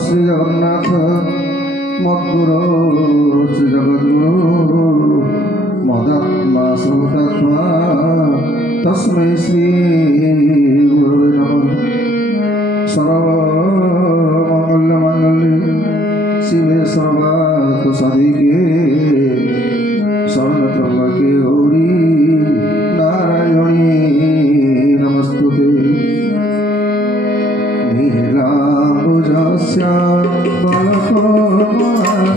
श्री जगन्नाथ मद्गुरो श्री जगद्गुरु मदात्मा सर्वदात्मा तस्मै श्री गुरुवे नमः। सर्वमंगलमांगल्ये शिवे सर्वार्थ साधिके शरणत्र्यंबके गौरी नारायणी नमस्तुते। नीलाम्बुजस्य बालकोमल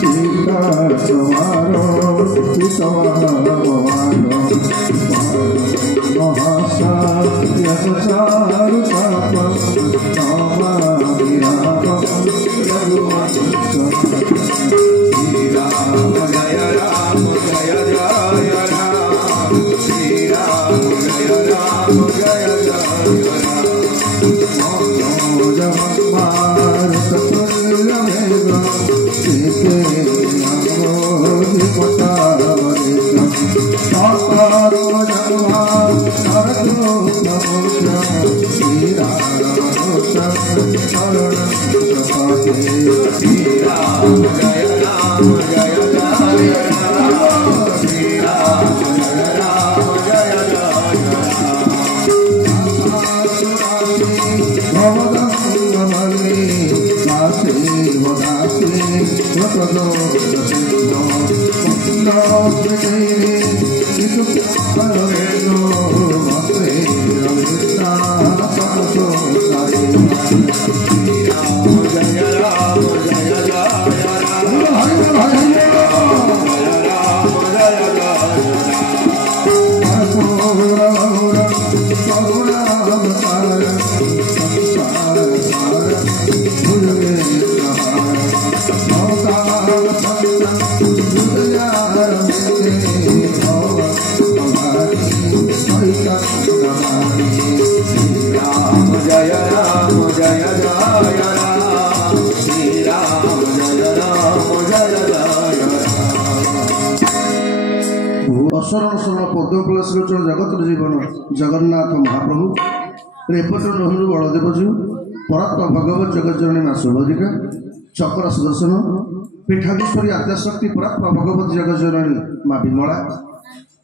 सीतासमारो सीतवाहनो महासात्यचारुतापं नमामि रामं रघुवंशं। श्रीराम जय राम जय जय राम, श्रीराम जय राम जय जय राम। शरण शरण पद्मकलाश्लोचन जगत जीवन जगन्नाथ महाप्रभु रेपट रोहिणी बलदेवजू परात्मा भगवत जगज्जननी माँ सुभद्रिका चक्र सुदर्शन पीठाधीश्वरी आद्याशक्ति परात्मा भगवत जगज्जननी माँ विमला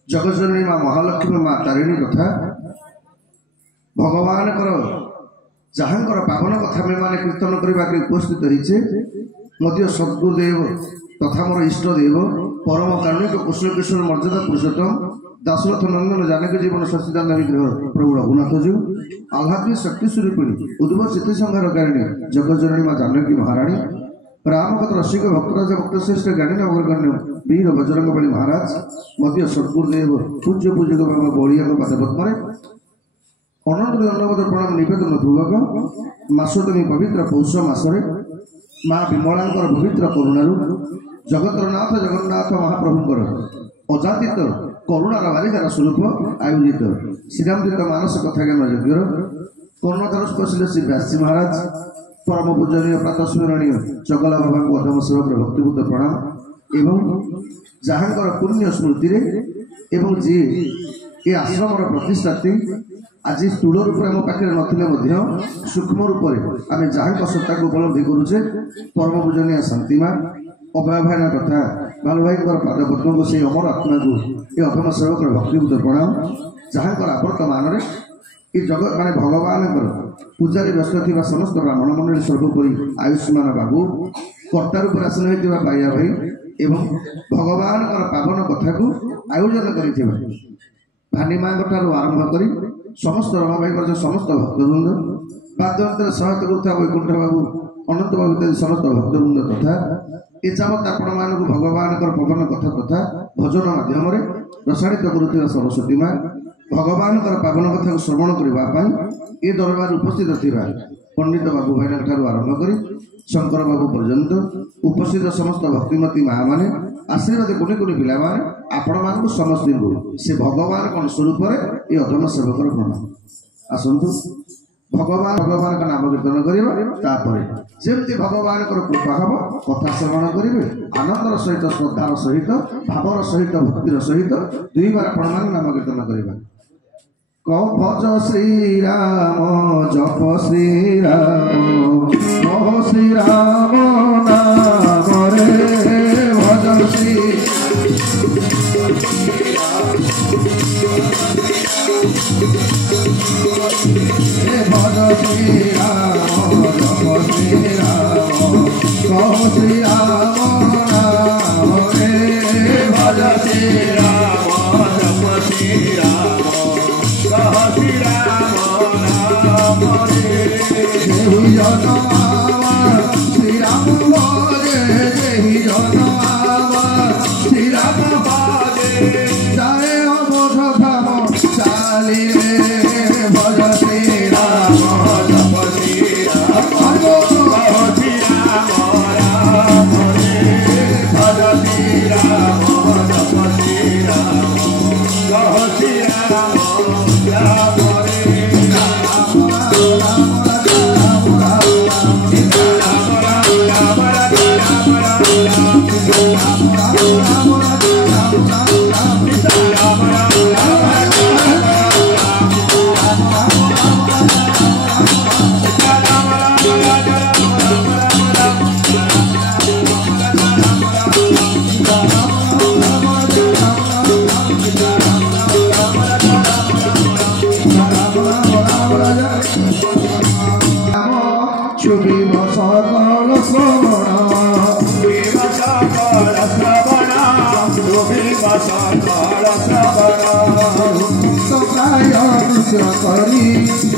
जगज्जननी माँ महालक्ष्मी माँ तारिणी तथा भगवान जहाँकर पावन कथा मैंने कीर्तन करने के उपस्थित रहीचे मध्य सद्गुरुदेव तथा मोर इष्टदेव परम कारुणिक कुशल किशोर मर्यादा पुरुषोत्तम दाशरथ नंदन जानकी जीवन सचिदानंद विग्रह प्रभु रघुनाथ जी आह्लादि शक्ति स्वरूपिणी उद्भव चित्त संहार कारिणी जगज्जननी माँ जानकी महाराणी रामकथ रसिक भक्तराज भक्तश्रेष्ठ ज्ञानी नवगण्य वीर बजरंग बली महाराज मध्य सद्गुरुदेव पूज्य पूजक बाबा बलिया पादपद्म अनंत दंडवत प्रणाम निवेदन पूर्वक मासोतमी पवित्र पौष मासरे माँ विमलांकर पवित्र करुणारू जगतरनाथ जगन्नाथ महाप्रभुंकर अजातीत करुणार बारिधार स्वरूप आयोजित श्रीरामतीर्थ मानस कथा ज्ञान यज्ञर कर्णधार स्पर्शिल श्री व्यासी महाराज परम पूजनीय प्रातस्मरणीय चगला बाबा को अधम सेवक भक्तिबुद्ध प्रणाम एवं जहाँकर पुण्य स्मृति एवं जी ए आश्रमर प्रतिष्ठात्री आज स्थूल रूप आम पाखे नथिले सूक्ष्म रूप से आम जहाँ सत्ता को उपलब्धि करुचे परम पूजनीय शांतिमा अभय भाईना कथा बाल भाई पादपद्म को से अमर आत्मा को ये अधम सेवक भक्तिबुद्ध प्रणाम जहाँकर आवर्तमान ये जगत माने भगवान पूजारे व्यस्त थी समस्त ब्राह्मण मंडली सर्वोपरि आयुष्मान बाबू कर्ता रूप आसन होता बाया भाई एवं भगवान पावन कथा को आयोजन कर भानी माँ आरंभ कर समस्त रमाबाई समस्त भक्तवृंद वाद्यंतर सहायता करुवा वैकुंठ बाबू अनंत बाबू इत्यादि समस्त भक्तवृंद तथा एजावत आपण मानक भगवान पवन कथा तथा भजन माध्यम रसायित करुवा सरस्वती माँ भगवान पावन कथा को श्रवण करने ये दरबार उपस्थित थिबा पंडित बाबू भाईना ठारू आरंभ कर शंकर बाबू पर्यंत उपस्थित समस्त भक्तिमती माँ मैंने आशीर्वाद कोटी कोटी पिला आपण मान समस्त से भगवान कौन स्वरूप ये अधम सेवकर प्रणाम आसतु भगवान भगवान का नाम कीर्तन करवा जमती भगवान कृपा हम कथा श्रवण करेंगे आनंदर सहित श्रद्धार सहित भावर सहित भक्तिर सहित दुई बार आपण मान नाम कीर्तन करवा भज श्री राम जप श्री राम कह श्री राम नाम रे भज श्री भज श्री राम जप श्री राम कह श्री राम नाम रे भज श्री राम जप श्री राम श्री राम नाम रे जेहि जन श्री राम भजे जेहि जन श्री राम भजे जाए अबोध धाम चाली रे भज श्री राम जप श्री राम कह श्री राम राम रे भज श्री राम जप श्री राम कह श्री राम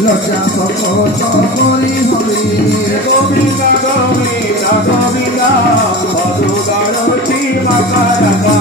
लज्जा सकोच करी हरि गोविंद गोविंद गोविंद मधुगारती मकरका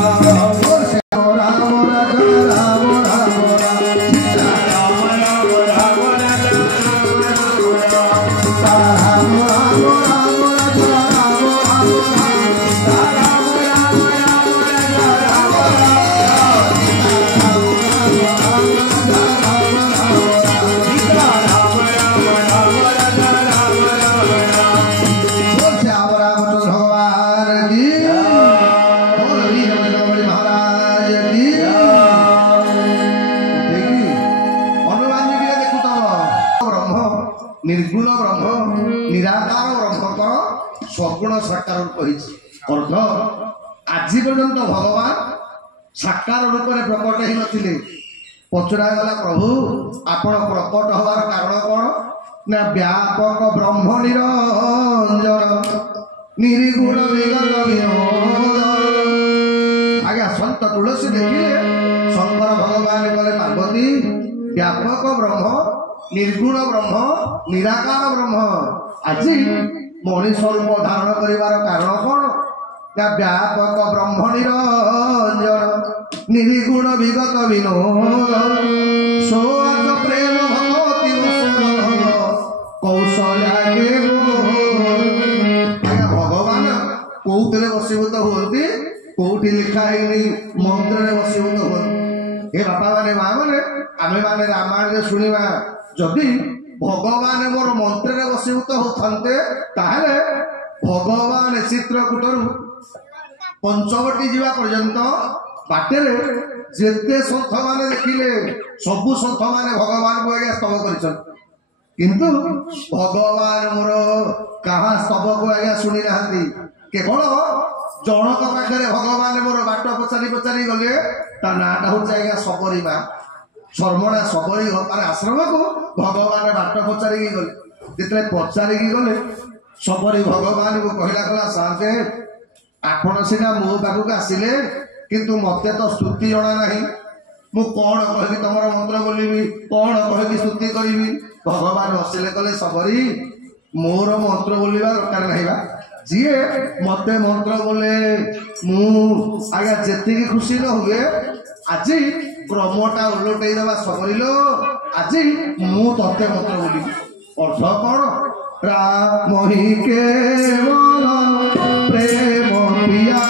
निर्गुण ब्रह्म निराकार ब्रह्मकर सगुण साकार अर्थ आज पर्यंत भगवान साकार रूप में प्रकट ही नथिले पचरागला प्रभु आपण प्रकट हबार कारण कौन ना व्यापक ब्रह्म निरंजन निर्गुण विगत विनोद आज्ञा संत तुलसी देखिले शंकर भगवान कले पार्वती व्यापक ब्रह्म निर्गुण ब्रह्म निराकार ब्रह्म आज मनीष रूप धारण करिवार कारण कौन ना व्यापक ब्रह्म निरंजन निर्गुण विगत विनोद सोआज प्रेम भगवती कौशल्या भगवान कौटे बसीभूत हुए कौटी लिखाई मंत्र बसीभूत हुए हे बापा माने माँ मैंने आमे माने रामायण शुणा जदि भगवान मोर मंत्र बसीभूत होते ताहले भगवान चित्रकूटरू पंचवटी जावा पर्यंत बाटेरे जेते सन्थ माने देखिले सबु सन्थ माने भगवान को आज्ञा स्तव कर किंतु भगवान मोर कहा स्तव को आज्ञा शुणी ना केवल जनक पाखे भगवान मोर बाट पचारि पचारि गले ता नाटा हूँ आज्ञा सबरी माँ शर्मणा सबरी माने आश्रम को भगवान बाट पचारि गले जिते पचारि गले सबरी भगवान को कहला कला साथे आपण सीना मो पाखक आसिले किंतु मते तो स्तुति जना नहीं मु कौन कहि तुम मंत्र बोलिबी कौन कहि स्तुति करी भगवान हसिले कले सबरी मोर मंत्र बोलिबा दरकार नहीं बा जीए मते मंत्र बोले मु आज्ञा जेतिकी खुशी न हुए आज क्रमटा उलटई देवा सबरिलो आज मु तत्ते मंत्र बोली अर्थ कौन राम ही केवल प्रेम पिया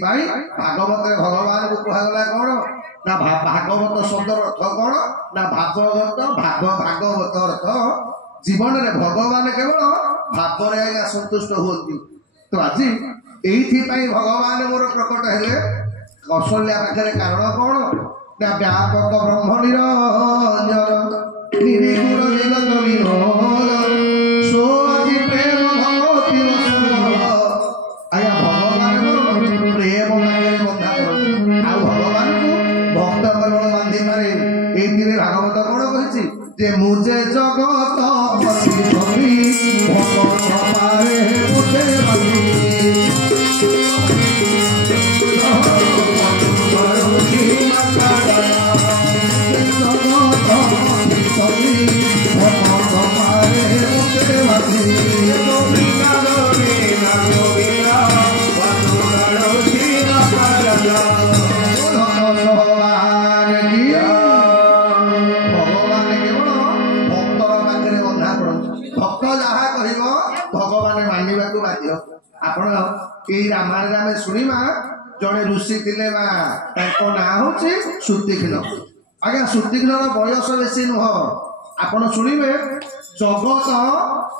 केवल भागवत भगवान को कहगला कौन ना भागवत शब्द अर्थ कौन ना भागवत भागवत अर्थ जीवन में भगवान केवल भाव आज्ञा संतुष्ट हुई तो आज ये भगवान मोर प्रकट हेले कौशल्या पाखे कारण कौन ना व्यापक ब्रह्म निरंजन निर्गुण विगत विनोद सो आज प्रेम भगवती आज्ञा भगवान प्रेम बंधा कर भगवान को भक्त केवल बांधि पारे ये भागवत कौन कही जे मुझे जगत भगत पारे मुझे बांधि रामायण आम शुणा जड़े ऋषि थे ना हूँ सुतीघ्न आज्ञा सुतीघ्न बयस बेसी नुह आपण शुणे जगत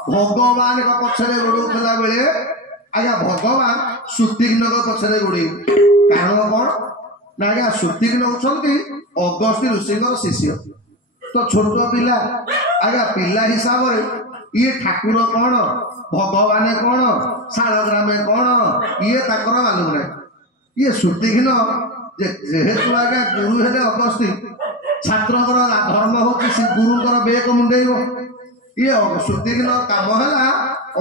भगवान पछरे गोड़ा बेले आज्ञा भगवान सुतीघ्न पछरे गोड़े कारण कौन ना आज्ञा सुतीघ्न होती अगस्त्य ऋषि शिष्य तो छोट पिला आज्ञा पिला हिसाब से ये ठाकुर कौन भगवान कौन शालग्राम कौन ये मालूम ना ये सुतीघ्न जेहेतु आज्ञा गुरु हेले अगस्त्य छात्र धर्म हो गुरुंर बेक मुंडे ये सुतीघ्न काम है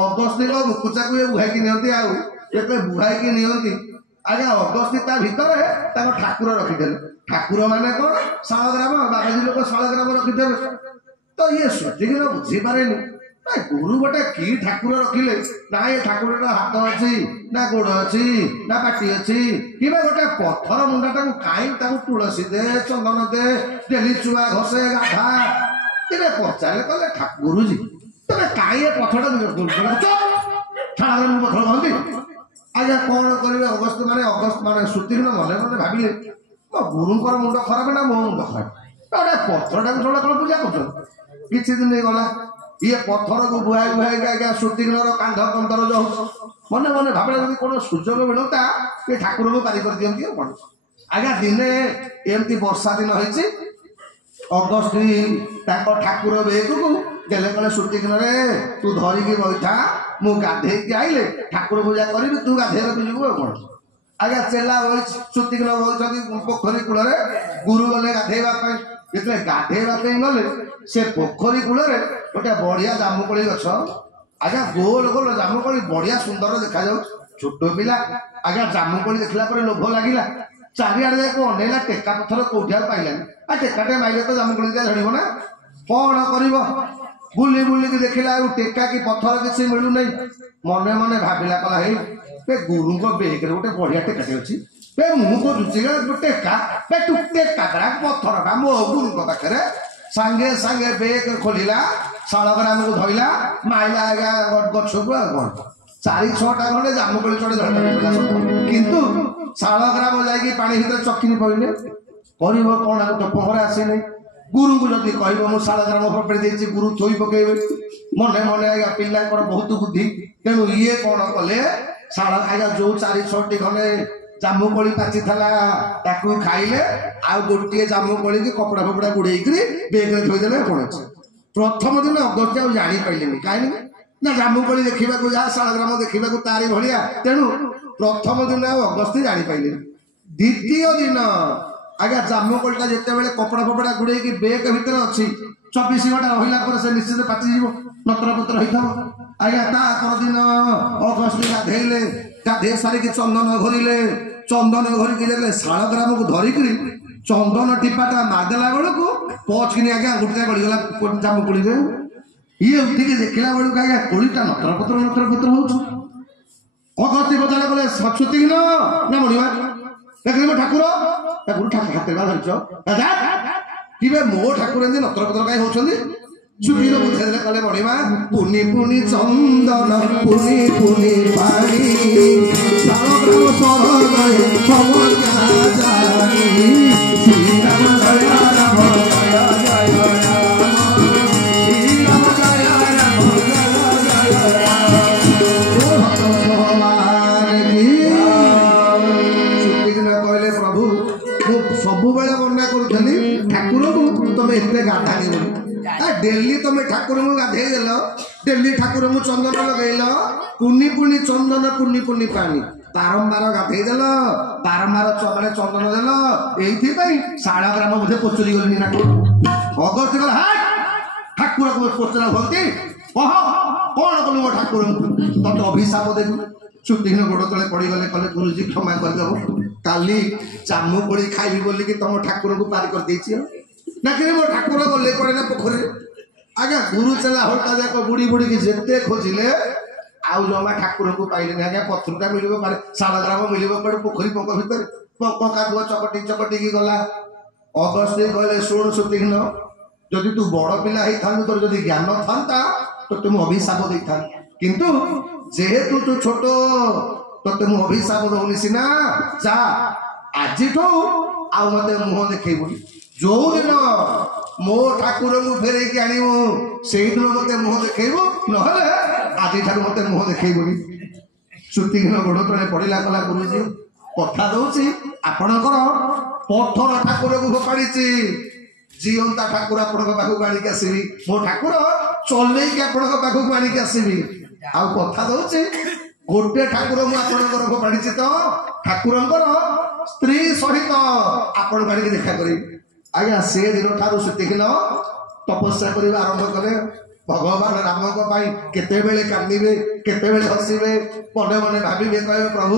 अगस्त्य बुकुचा को बुहाई नियंती आते बुहाई नियंती आज्ञा अगस्त्य भितर ठाकुर रखिदे ठाकुर माने कौन शालग्राम बाबाजी लोक शालग्राम रखिदे तो ये सुतीघ्न बुझीपारे गुरु गोटे कि ठाकुर रखिले ना ये ठाकुर हाथ अच्छी ना गोड़ अच्छी ना पाटी अच्छी कि गोटे पत्थर मुंडाटा कहीं तुलसी दे चंदन दे डेली चुआ घसे गाधा ये पचारे कहले गुरुजी तुम कहीं पत्थर पत्थर कहती आज्ञा कौन करेंगे अगस्त माने सुतीघ्न मन मन भाविले मो गुरुंर मुंड खराब ना मो मुंड खराब गोटे पत्थर टाइम कौन पूजा कर किसी दिन गला ये पत्थर को बुहाई बुहाई आज्ञा सुतीघ्न कांध कंदर जो मन मन भाव कौन सुजोग मिलता ये ठाकुर को पारी कर दिखती कौन आज्ञा दिने एमती वर्षा दिन होती अगस्त्य ठाकुर बेग को गले कले सुतीघ्न तू धरिकी बैठा मु गाधे आइले ठाकुर पूजा करी तू गाधे जीव कौन आज्ञा चेला बही सुतीघ्न बही पोखरी कूल गुरु गले गाधेवा जिते गाधेवा गले से पोखरी कूल गोटे बढ़िया जामुकोली गछ आज्ञा गोल गोल जामुकोली बढ़िया सुंदर देखा जाऊ छोट पिला आज्ञा जामुकोली देखला लोभ लगिला चारिआडे जाक अनेला टेका पत्थर कौटिया पाइलानी आ टेकाटे माइले तो जामुकोली झड़ब ना कौन कर बुली बुलिकी देखला टेका कि पत्थर किसी मिलू नहीं मने मने भाविला कला हे गुरु बेग गोटे बढ़िया टेकाटे अच्छी मुझे रुचिगा टेका तू टेका पत्थर का मो गुरु पाखे सांगे सांगे बेग खोलिला शालग्राम को धरला माइला आज्ञा गछ को कौन 4-6टा खंडे जामुकोली चढ़े धरता किंतु शालग्राम जाकि पानी भीतर चकिनी पड़े कर कौन तो पहरा आसे नहीं गुरु को जब कह शालग्राम फपेड़ी गुरु थोई पकेबे मने मने आज्ञा पिला बहुत बुद्धि तेणु ये कौन कले शाल आज्ञा जो 4-6टी खंडे जामुकोली पाची ताकू खाइले आउ गोटे जामुकोली की कपड़ा फपड़ा गुड़े बेग थोदेले कौन अच्छे प्रथम दिन अगस्त्य जानी पाइले कहीं ना जामुकोली देखा जा शालग्राम देखा तारी भाया तेणु प्रथम दिन अगस्त्य जानी पाइले द्वितीय दिन आज्ञा जामुकोलटा जितेबाला कपड़ा फपड़ा गुड़े बेग भितर अच्छी 24 घंटा रहा से निश्चित पाचिज नत्र पत्र होता आज्ञा दिन अगस्त गाधेले गाधे सारिकी चंदन घोरिले चंदन घोरिकी शालग्राम को धरिक चंदन टीपाटा मारदेला बेलू पचकिनी आज्ञा गुटा गड़ीगला जामुकोली ये उठिक देखला बेलू आज्ञा कोलीटा नत्र पत्र हो अगस्ती बदला गले सचुती ना मणिमा देखिए ठाकुर ठाकुर हाथ धरच कि मो ठाकुर एमती नत्र पत्र कहीं होती छुट्टी बुझेदे कले मणिमा पुनि पुनि चंदन पुनि पुनि पानी सबु बेले मना करी ठाकुर को तुम एत गाधानी डेली तुम ठाकुर को गाधे देल डेली ठाकुर को चंदन लगेल पुनि पुनि चंदन पुनि पुनि पानी बारंबार गाधे देल बारंबार माने चंदन देल ये शालग्राम बोधे पोचरी गली ठाकुर अगस्त गला ठाकुर को पोचरा भरती कह कौन कलु मो ठाकुर तब अभिशाप देवी छुट्टीन गोड़ तले पड़गले कले गुरुजी क्षमा करदेव काली जामुकोली खाइबी बोल कि तुम ठाकुर को पार कर देछि ना कि मो ठाकुर गले पड़े ना पोखरी आज्ञा गुरु चला हल्का जाक बुड़ी बुड़ी की जेते खोजिले आउ जमा ठाकुर को पाइले आज्ञा पथरटा मिल शालग्राम मिल पड़े पोखरी पंक भितर पंक कादुआ चकटी चकटी की गला अगस्त कहले शुण छुट्टीन जदि तू बड़ पिला होता तोर जदि ज्ञान था तो तुम अभिशाप दे था किंतु जेहेतु तू छोट तो मुझे अभिशाप दौनी सीना जा आज आउ मत मुह देखु जो दिन मो ठाकुर को फेर आणु से दिन मत मुह देखु ना आज मत मुह देखुनि छुट्टीन गोड़ तले पड़ा कला गुरुजी कथा दौर आपणकर पथर ठाकुर को फोपाड़ी जीवंता ठाकुर आपण पाखक आणिक आसबि मो ठाकुर चलैक आपण पाखक आणिक आसबि आउ कथा दौर गोटे ठाकुर मुझे फोपाड़ी तो ठाकुर स्त्री सहित आपण गाड़ी देखा करी आज्ञा से दिन ठारू सुतिकिन तपस्या करने आरंभ कले भगवान राम केते बेले कांदिबे केते बेले हसिबे मने मने भाविबे कहे प्रभु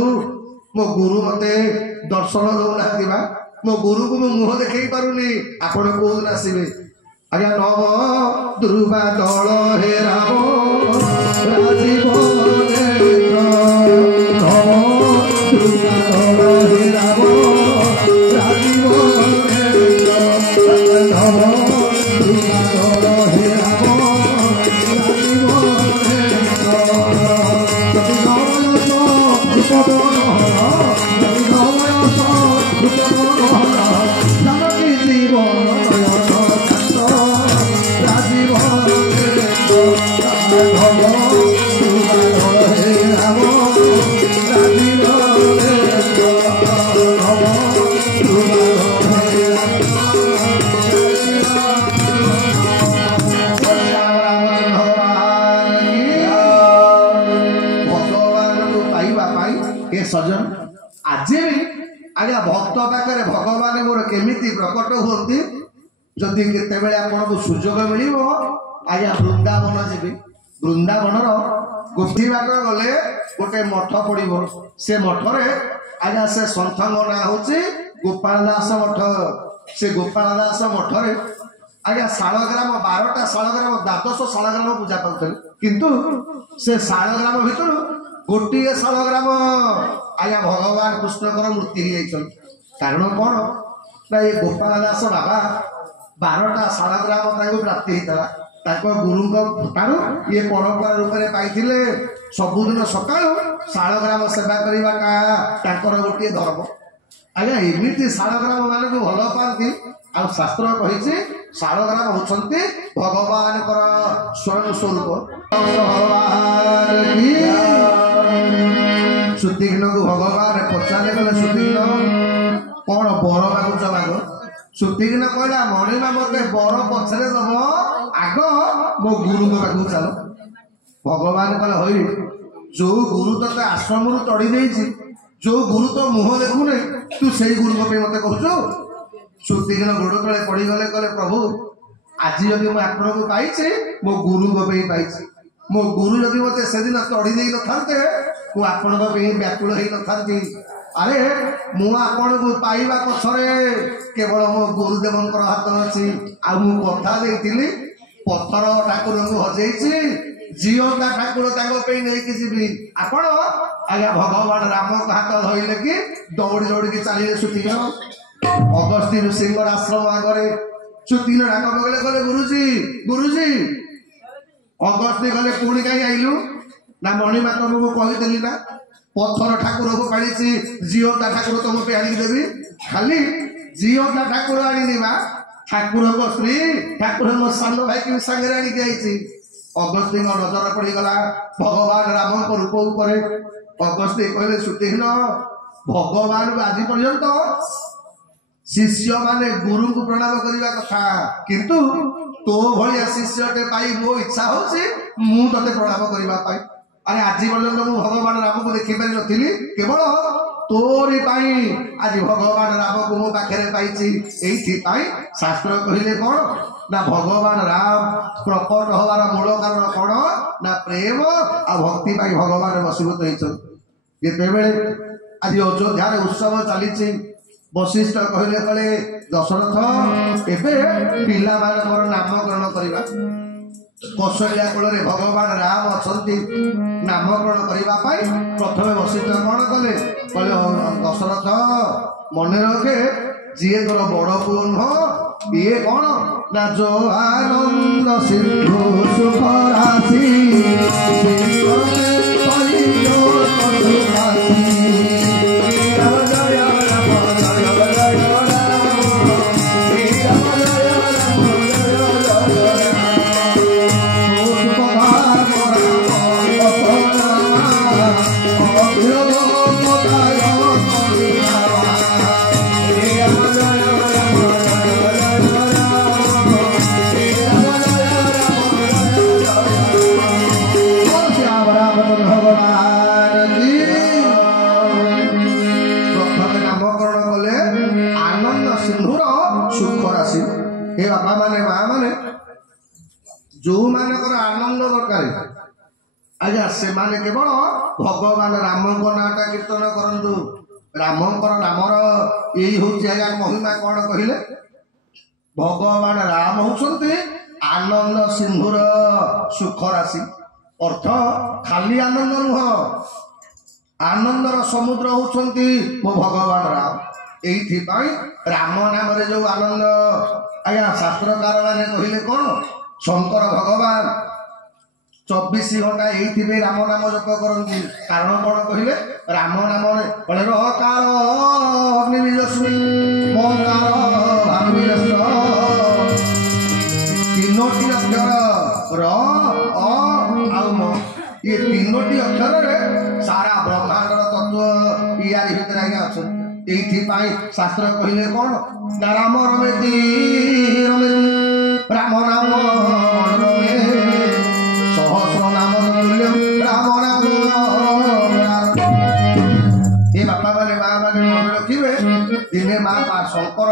मो गुरु मते दर्शन दौना मो गुरु को मुह देखई पारुनी आपण को दिन आसबे आज्ञा नव दुर्वा दल हे राम राजीव सजन आज भी आज्ञा भक्त पाखे भगवान मोर केमिति प्रकट होती जदि केतेबेले आपको सुजोग मिल आज्ञा वृंदावन जी वृंदावन गोटी बाट गले गोटे मठ पड़ो से मठरे आज्ञा से सन्थंग ना हूँ गोपाल दास मठ से गोपाल दास मठरे आज्ञा शालग्राम 12टा शालग्राम 12 शालग्राम पूजा पाते किंतु से शालग्राम भितर गोटे शालग्राम आज्ञा भगवान कृष्णकर मूर्ति हो कारण कौन ना ये गोपाल दास बाबा 12टा शालग्राम प्राप्ति होता गुरु ये परंपरा रूप में पाई सबुदिन सका शालग्राम सेवा करवाटा गोटे धर्म आज्ञा एमती शालग्राम मान को भल पाती आ शास्त्र कही शालग्राम होती भगवान स्वयं स्वरूप सुतिघ्न को भगवान पचारे गले सुतिघ्न कौन बर मागुच माग सुतिघ्न कहला मणिमा मत बर पछरे दब आग मो गुरु पाखु चल भगवान कहले हई जो गुरु तते आश्रम तड़ी जो गुरु तो मुह देखुने तू से गुरु मत कहु सुतीर्ण गोड़ तले पड़गले कहले प्रभु आज जदि मुझे आपण को पाई मो गुरु पाई मो गुरु जदि मत से दिन चढ़ी दे न था आपण व्याकुल हो न अरे मुझे को पाइबा पछरे केवल मो गुरुदेव हाथ अच्छी कथा देती पत्थर ठाकुर को हजेई जीवता ठाकुर नहीं आपण आज्ञा भगवान राम को हाथ धरले कि दौड़ी दौड़ी की चलिए सुतीर्ण अगस्ती ऋषि आश्रम आगे सुतीर्ण डाक पकड़े कहले गुरुजी गुरुजी अगस्ती कहले पुणी कहीं आइलु ना मणिमा तुमको कहीदेली ना पत्थर ठाकुर को काढ़ी जीवता ठाकुर तुम पे आनी देवी खाली जीवता ठाकुर आनी ठाकुर स्त्री ठाकुर सान भाई की सागर आणिक आई अगस्ती नजर पड़गला भगवान राम रूप उपर अगस्ती कहले सुतीर्ण भगवान आज पर्यंत शिष्य माने गुरु को प्रणाम करने कथा किंतु तो भाया शिष्यटे पाई मो इच्छा होते प्रणाम करने अरे आज पर्यंत मु भगवान राम को देखी पारि नी केवल तोरी पाई आज भगवान राम को मो पाखे पाई शास्त्र कहले कौन ना भगवान राम प्रकट हवार मूल कारण कौन ना प्रेम आ भक्ति पाई भगवान वशीभूत होते आज अयोध्या उत्सव चली वशिष्ठ कहले कले दशरथ एबे पिला मानकर नामकरण करवा कौशल्या कूल भगवान राम अच्छा नामकरण करने प्रथम वशिष्ठ कौन कले दशरथ मन रखे जी तोर बड़ पु नुह ये कौन ना जो आनंद सिंधु सुख राशि बापा माने माँ माने जो मानकर आनंद दरकार आज्ञा से माने केवल भगवान राम नाटा कीर्तन करंतु रामकर नामर यही हूँ आज्ञा महिमा कौन कहले भगवान राम होउछन्ते आनंद सिंधुर सुख राशि अर्थ खाली आनंद नुह आनंदर समुद्र होउछन्ते मो भगवान राम एथि राम नाम जो आनंद आज्ञा शास्त्रकार मैंने कहले कौन शंकर भगवान 24 घंटा ये राम नाम जप करती कारण कौन कहले राम नाम कहले रकार अग्निरश्मि मकार तीनोटी अक्षर र अ ये तीनोटी अक्षर सारा ब्रह्मांड तत्व यारी भितर आज्ञा अच्छा ये शास्त्र कहले कौन ना राम रमेती राम नाम रमे सहस्र नाम तुल्य राम नाम ये बापा माने माँ माने मन रखिए दिने माँ शंकर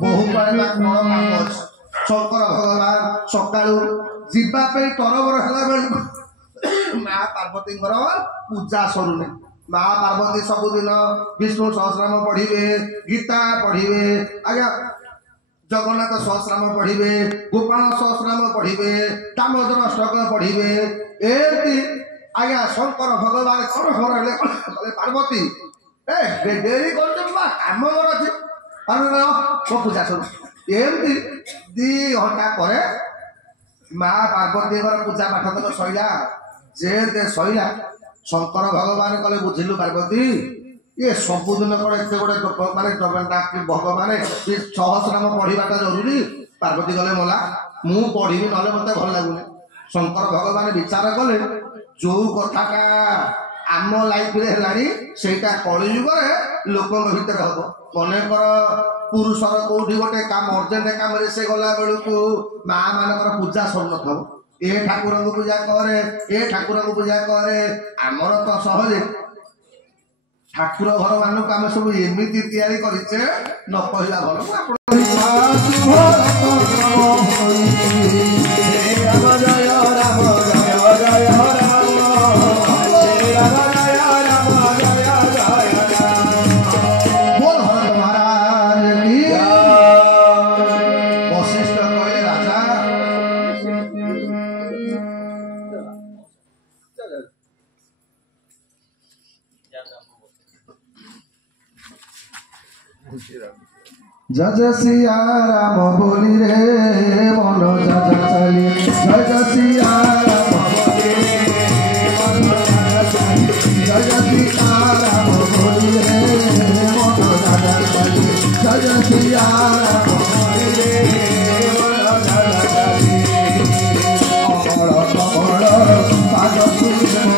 बहु कड़ा कौन काम अच्छे शंकर भगवान सकालू जावाई तरबर है माँ पार्वती पूजा सरुने माँ पार्वती सबुदिन विष्णु सहस्रनाम पढ़े गीता पढ़े आज्ञा जगन्नाथ सहस्रनाम पढ़े गोपाल सहस्रनाम पढ़े दामोदर अष्टक पढ़े एमती आज्ञा शंकर भगवान कौन खबर पार्वती ए डेरी कम अच्छे पूजा सब एमती 2 घंटा पर माँ पार्वती पूजा पाठ तक सैला जे सैला शंकर भगवान कले बुझिलु पार्वती ये सबुदिन कौन एत गोटे माने भगवान सहस्रनाम पढ़ाटा जरूरी पार्वती गले मला मु पढ़ी ना मत भल लगुनि शंकर भगवान विचार कले जो कथाटा आम लाइफ सेटा कलिजुग लोक भितर हम मनकर पुरुषर कौटी गोटे काम अर्जेंट काम से गला बेलू माँ मानकर पूजा सर न ए ठाकुर को पूजा करे ए ठाकुर को पूजा करे आमर तो सहजे ଠାକୁର ଘର ମାନଙ୍କୁ ଆମେ ସବୁ ଏମିତି ତିଆରି କରିଛେ ନ କହିଲା ଭଲ। जय जय सिया राम बोली रे मन जय जय चली जय जय सिया राम बोली रे मन जय चली जय जय सिया राम बोली रे मन जय चली जय जय सिया राम बोली रे मन जय चली अमर कमल पाद सुमरण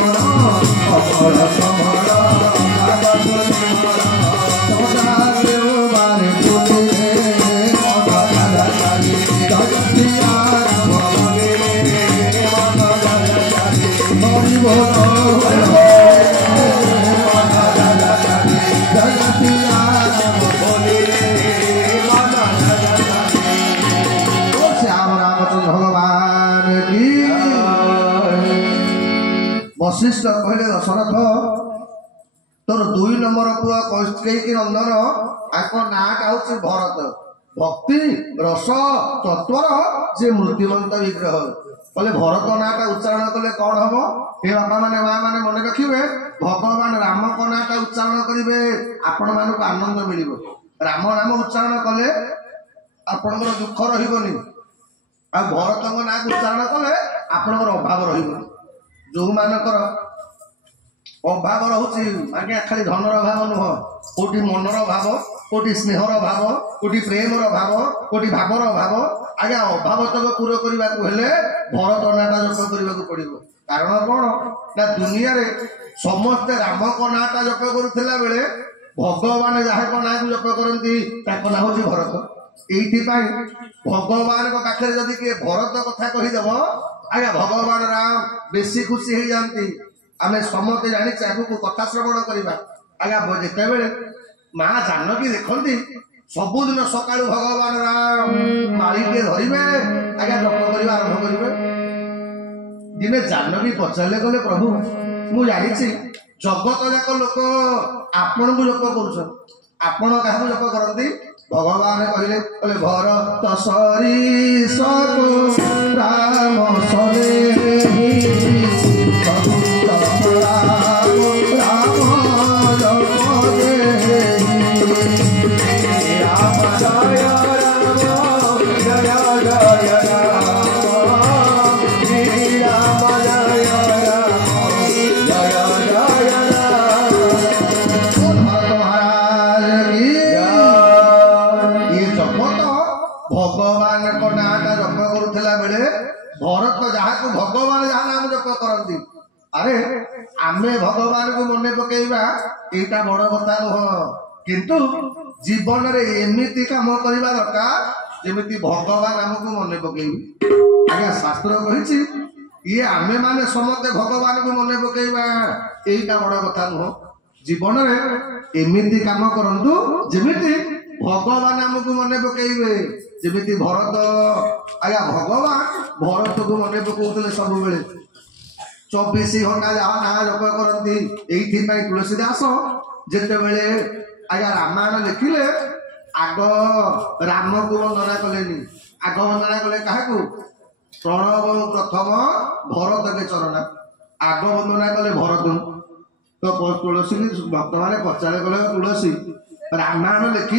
अमर कमल पाद सुमरण वशिष्ठ कहले दशरथ तोर 2 नंबर पुआ कैकेयी नंदन आक नाटा हूँ भरत भक्ति रस तत्वर जे मूर्तिमंत विग्रह कहले भरत नाटा उच्चारण कले कौन हम ये बापा माने माँ माने मन रखिए भगवान राम को नाटा उच्चारण करेंगे आपण मान आनंद मिल राम नाम उच्चारण कले आपणकर दुख रही आ भरत ना उच्चारण कले आपणकर अभाव रही जो मानकर अभाव रोचे आज्ञा खाली धनर अभाव नुह कोटी मनर भाव कोटी स्नेहर भाव कोटी प्रेमर भाव कोटी भावर भाव आज्ञा अभाव तक पूरा करने को हेले भरत नाटा जप करने को पड़ो कारण कौन ना दुनिया रे समस्ते राम को नाटा जप करुला बेले भगवान जहाँ को ना जप करती ना हूँ भरत ये भगवान पाखे जदि किए भरत कथा कहीदेव आज्ञा भगवान राम बेसी खुशी हो जाती आम समस्ते जानी आगू कथा श्रवण करवा आज्ञा जिते माँ जानकी देखती सबुदिन सका भगवान राम माड़ी टे धरवे आज्ञा जप करवा आरंभ करेंगे दिने जानकी पचारे गले प्रभु मु जानी जगत जाक लोक आपण को जप कर क्या जप करती भगवान कहले भरत सरीस राम सरे भगवान को नाटा जप करुला बेले भरत जहाँ को भगवान जहाँ नाम जप करती अरे आमे भगवान को मन पकेबा एटा बड़ कथा नुह किंतु जीवन रे एमिति काम करबा दरकार जेमिति भगवान हमको मन पकेबी आज्ञा शास्त्र कहिछि ये आमे माने समते भगवान को मन पकेबा एटा बड़ कथा नुह जीवन रे एमिति काम करंतु जेमिति भगवान हमको मन पकेबे जेमिति भरत आज्ञा भगवान भरत को मन पकाउतले सब बेले 24 घंटा जहाँ ना जप करती ये तुलसीदास जिते बड़े आज्ञा रामायण लिखिले आग राम को वंदना कले आग वंदना कले क्या प्रणव प्रथम भरत के चरणा आग वंदना कले भरत तो तुलसी भक्त मैंने पचारे कले तुलसी रामायण लिख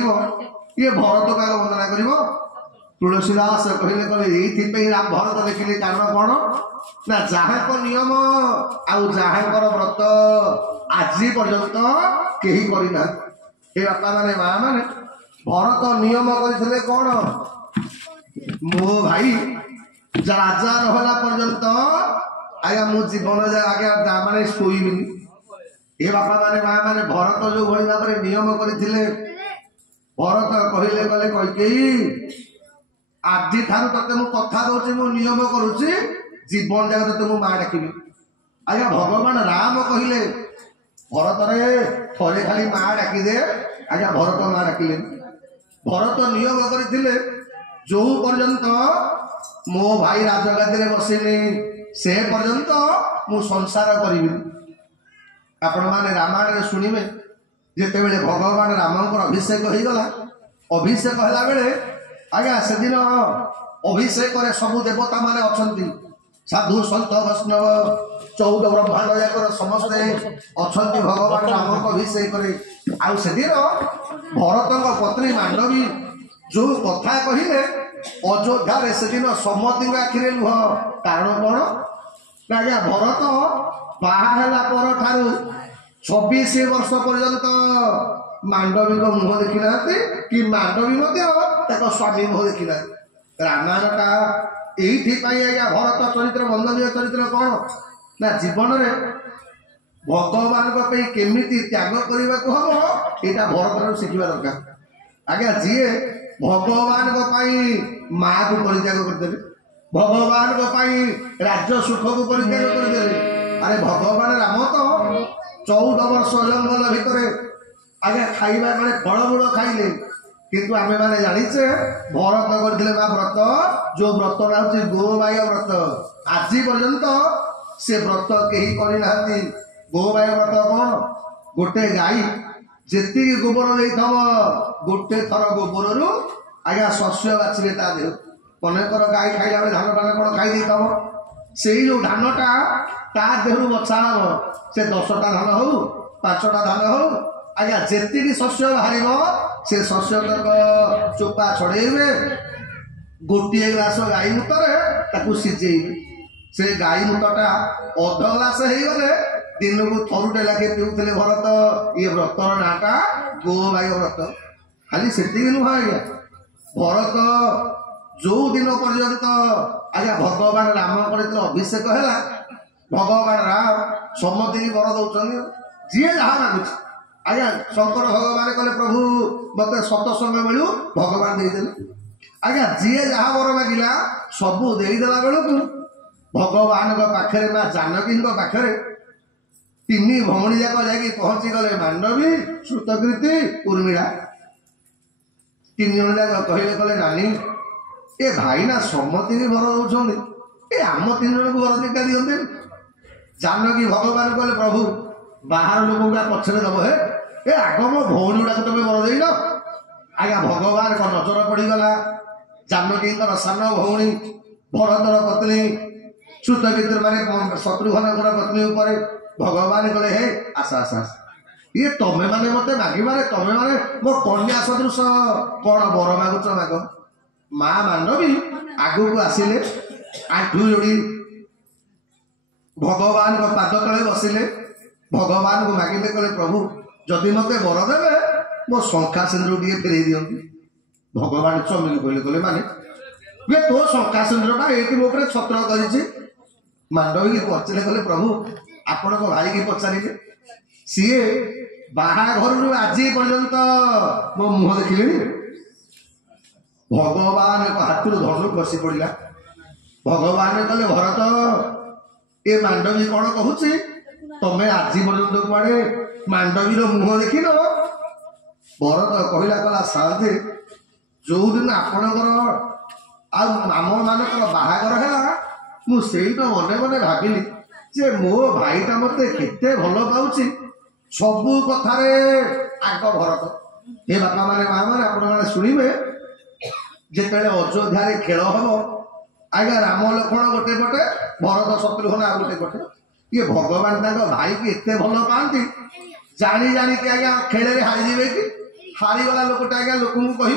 ये भरत का वंदना कर तुलसीदास कहले कहले ये भरत लिखिले कारण कौन ना जहाँ को नियम आउ जहाँ व्रत आज पर्यंत कहीं करना ये बापा माने माँ माने भरत नियम करते कौन मो भाई राजा रहा पर्यंत आज्ञा मो जीवन आज्ञा माने शोबनी ये बापा माने माँ माने भरत जो भाई भाव में नियम करते भरत कहले गले कैकेयी आज ठार ते कथा दूसरी मु नियम करुच्ची जीवन जाक ते माँ डाकबी आज्ञा भगवान राम कहले भरत रे थरे खाली माँ डाकी दे आज्ञा भरत माँ डाकिले भरत नियम करथिले जो पर्यंत मो भाई राजगादी रे बसिनी से पर्यंत मु संसार करिबि आपण माने रामायण रे सुनिबे जेते बेले भगवान रामंकर अभिषेक हो गला अभिषेक होला बेले आज्ञा से दिन अभिषेक रे सब देवता माने अछंती साधु संत वैष्णव 14 ब्रह्मांड याकर समस्ते अछंती भगवान राम को अभिषेक करे आ सेदिन भरत पत्नी मांडवी जो कथा कहिले अयोध्या रे सेदिन समति आखिरे लुह कारण कौन आज्ञा भरत बाहा ହେଲା पर ठारू 26 वर्ष पर्यंत मांडवी को मुह देखी ना कि मांडवी स्वामी मुह देखी ना रामायण का आज्ञा भरत चरित्र बंदनीय चरित्र कौन ना जीवन में भगवान केमिति त्याग करने को हम यहाँ भरत शिखा दरकार आज्ञा जी भगवान माँ को परित्याग करदे भगवान राज्य सुख को परित्याग करदे अरे भगवान राम तो 14 वर्ष जंगल भितर आज्ञा खाइबा माने फलमूल खाइले किंतु आमे माने जानिचे भरत करथिले मा व्रत जो व्रत नाउची गोबाय व्रत आज पर्यंत से व्रत केही करि नाहंती गोबाय व्रत कोन गोटे गाई जेति गोबर देइथव गोटे थर गोबर रु आज्ञा शस्य बाछिबे ता देह कनेकर गाई खाइला बे धान पान कोन खाइ देइथव सेही जो धानटा ता देहरु बछा हो से 10टा धान हो 5टा धान हो आज्ञा जेति शस्य बाहरिबो से शस्य तक चोपा छड़ेबे गोटे ग्लास गाई मुतरे ताकू सिझेबे से गाई मुतटा अध ग्लास हो गले दिन को थरुटे लागे पीउले भरत ये व्रतर नाटा गोबाय व्रत खाली सेति नुह आज्ञा भरत जो दिन पर्यंत आज्ञा भगवान राम अभिषेक है भगवान राम समति वर दौरान जी जहाँ मागुच आज्ञा शंकर भगवान कहले प्रभु मत सतसंग मिलू भगवान देदेले आज्ञा जी जहाँ वर मागिला सबू देदेला बेलू भगवान पाखे माँ जानकी पाखे 3 भौणी जाक जाकि पहुंची गले मांडवी श्रुतकृति उर्मिला 3 जन जाक कहले कहले नानी ए भाई ना सम्मति वर दौरान ए आम 3 जन को वर देखा दिखते जानकी भगवान कहले प्रभु बाहर लोक पछरे दब हे ए आग मो भौणी गुड़ा तुम वर देन आज्ञा भगवान को नजर पड़गला जानकी सान भौणी भरतर पत्नी श्रुतकृति माने शत्रुघ्न पत्नी उपर भगवान कहले हे आस आस आस ये तमे माने मते मागिबारे तमे माने मो कन्या सदृश कौन बर मागुच माग माँ मांडवी आगु को आसिले आंठू जोड़ी भगवान को पाद तले बसिले भगवान को मागिले कहले प्रभु जदि मते बर देवे मो शंखा सिंदूर टे फेरई दियंती भगवान चमिल कहले कहले माने ये तो शंखा सिंदूरटा ये मो ऊपर छत्र करिछि मांडवी की पचारे कहले प्रभु आपण को भाई की पचारे सीए बाहाघर आज पर्यंत मो मुह देखिले भगवान हाथ धनु खसी पड़ा भगवान कहले भरत ए मांडवी कौन कहूची तमे आज पर्यंत कुआड़े मांडवीर मुह देखिन भरत कहला कला साथे जो दिन आपणकर आम मानकर बाहाघर है मुझे मने मने भाविली जे मो भाईटा मते केते भल पाउची सबू कथारे आग भरत हे बापा माने माँ माने आपण माने सुनिबे जेते अयोध्या खेल हम आज्ञा राम लक्ष्मण गोटे पटे भरत शत्रुघ्न आ गोटे पटे ये भगवान भाई की एत भल पाती जानी जानी कि आज्ञा खेल हारीजे कि हारीगला लोकटा आज्ञा लोक कह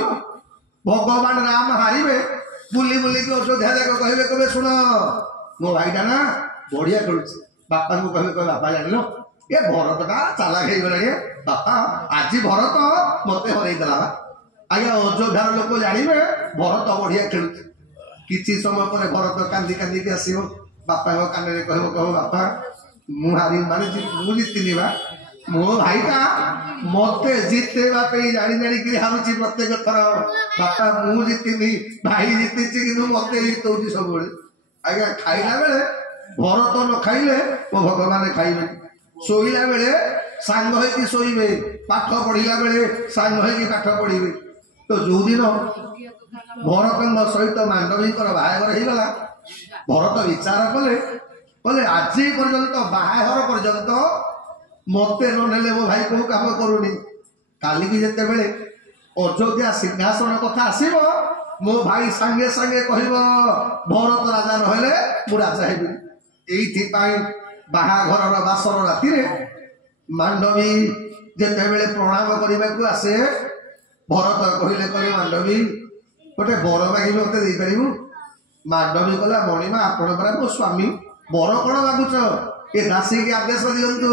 भगवान राम हारे बुली बुलिक अयोध्या जाक कहे कहे शुण मो भाईटा ना बढ़िया खेलु बापा को कहे कहे बापा जान ये भरतटा चालाक हो गला बापा आज भरत मत हरईदेला आज्ञा अयोध्यार लोक जानवे भरत बढ़िया खेलु किसी समय पर भरत कांदी कांदी आसो बापा कान में कह कह बापा मुहारी माने जीतनी बा मो भाईटा मत जितेवा जाणी जाणी हारुची प्रत्येक थर बापा मु जीतनी भाई जीति कि मत जितौची सब आज्ञा खाइला बेले भरत न खाइले मो भगवान खाइबे शोइला बेले सांग होइकी शोइबे पाठ पढ़िला बेले सांग होइकी पाठ पढ़िबे तो जो दिन भरत सहित मांडवी बाहाघर हो गला भरत विचार कले कले आज पर्यंत बाहाघर पर्यंत मते नेले मो भाई को काम करूनी काली की जेते बेले अयोध्या सिंहासन कथा आसीबो मो भाई संगे संगे कहब भरत राजा नहले मु राजा हेबी एइथि पाई बाहाघर बासर राति रे मांडवी जेते बेले प्रणाम करबा को आसे भरत कहले करे मांडवी गोटे बर मागी मते दे परिबु मांडवी कहला मणिमा आपण परा मो स्वामी बर कोन मागुछ ए दासी के आदेश दियंतु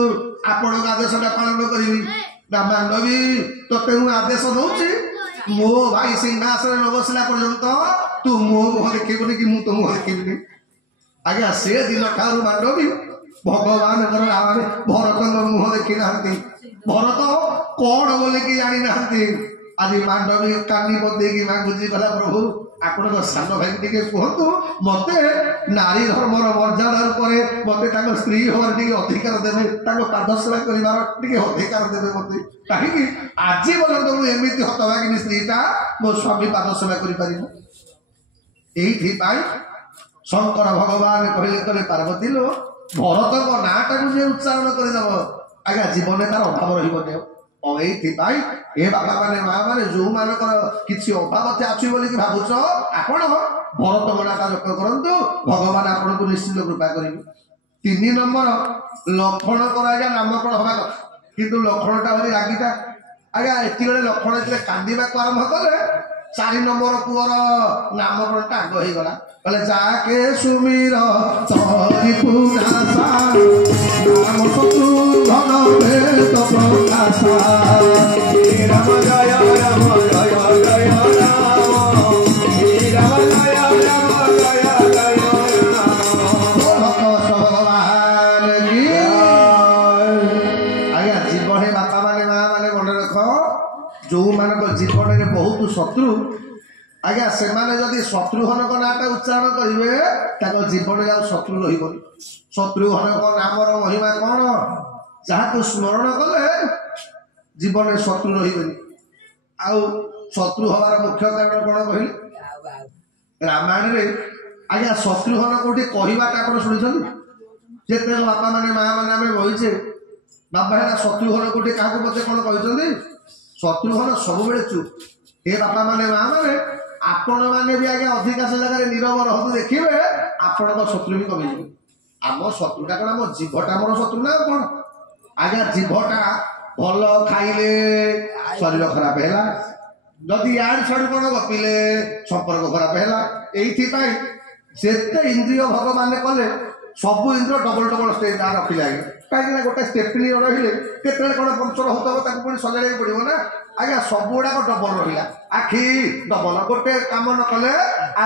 आपण आदेश पालन करी ना मांडवी तोते हूँ आदेश दौची मो भाई सिंहासन न बसला पर्यंत तू मो मुह देखनी कि मु तो मुह देखनी आज्ञा से दिन ठार मांडवी भगवान भरत मुह देखी ना भरत कौन बोले कि जानी ना आज मांडवी कानी बदेगी मांगुची गला प्रभु आपण सान भाई टे कहतु मत नारी धर्मर मर्यादा मत स्त्री हमारे टे अधिकार देवे पाद सेवा कर अधिकार देवे मत कहीं आज पर्यंत मुझे एमती हतभागिनी स्त्रीटा मो स्वामी पाद सेवा कर शंकर भगवान कहले कले पार्वती लो भरत नाटा को जी उच्चारण करदेव आज्ञा जीवन तार अभाव रही ए बाबा माने माँ माने जो मानकर किसी अभाव अच्छी बोली भावुच आपण भरत गणाटा जप करंतु भगवान आपन को निश्चित कृपा करेंगे 3 नंबर लक्षण कर आज्ञा नामकरण हवा किंतु लक्षणटा भारी रागिटा आज्ञा एति बड़े लक्षण जे कांदीबा को आरंभ कले 4 नंबर पुअर नामकरणटा आग हो गला कहले जाके सुमीर तोरी पुनासा नाम शत्रु घन भेद प्रकाशा राम जय राम जय जय राम राम जय राम जय जय आज्ञा जीवन बापा माने माँ माने मन रख जो मान जीवन में बहुत शत्रु आज्ञा से जदि शत्रुघ्न नाटा उच्चारण करेंगे जीवन में शत्रु रही शत्रुघ्न नामर महिमा कौन जहाँ स्मरण कले जीवन में शत्रु रही आउ शत्रु हमार मुख्य कारण कौन कहले रामायण रे आज्ञा शत्रुघ्न कौटी कहवाटा आप शुणी जिते बापा माने माँ मैंने आम बहीचे बाबा है शत्रुघ्न कौटी क्या मत कौन कहते शत्रुघ्न सब चुप हे बापा माने माँ मैंने आपण मैंने भी आज्ञा अधिकांश जगह नीरव रहतु देखिए आपण शत्रु भी कमी आम शत्रुटा कौन आम जीभटा मोर शत्रु ना कौन आज्ञा जीभटा भल खाइले शरीर खराब है जदि यार छड़ कौन गपिले संपर्क खराब है ये इंद्रिय भगवान कले सब इंद्रिय डबल डबल स्टेज रखिले कहीं गोटे स्टेपनी रही केतने कौन पंचर होता पुणी सजाड़ा पड़ो ना आज्ञा सब गुड़ाक डबल रहा आखि डबल गोटे कम न कले आ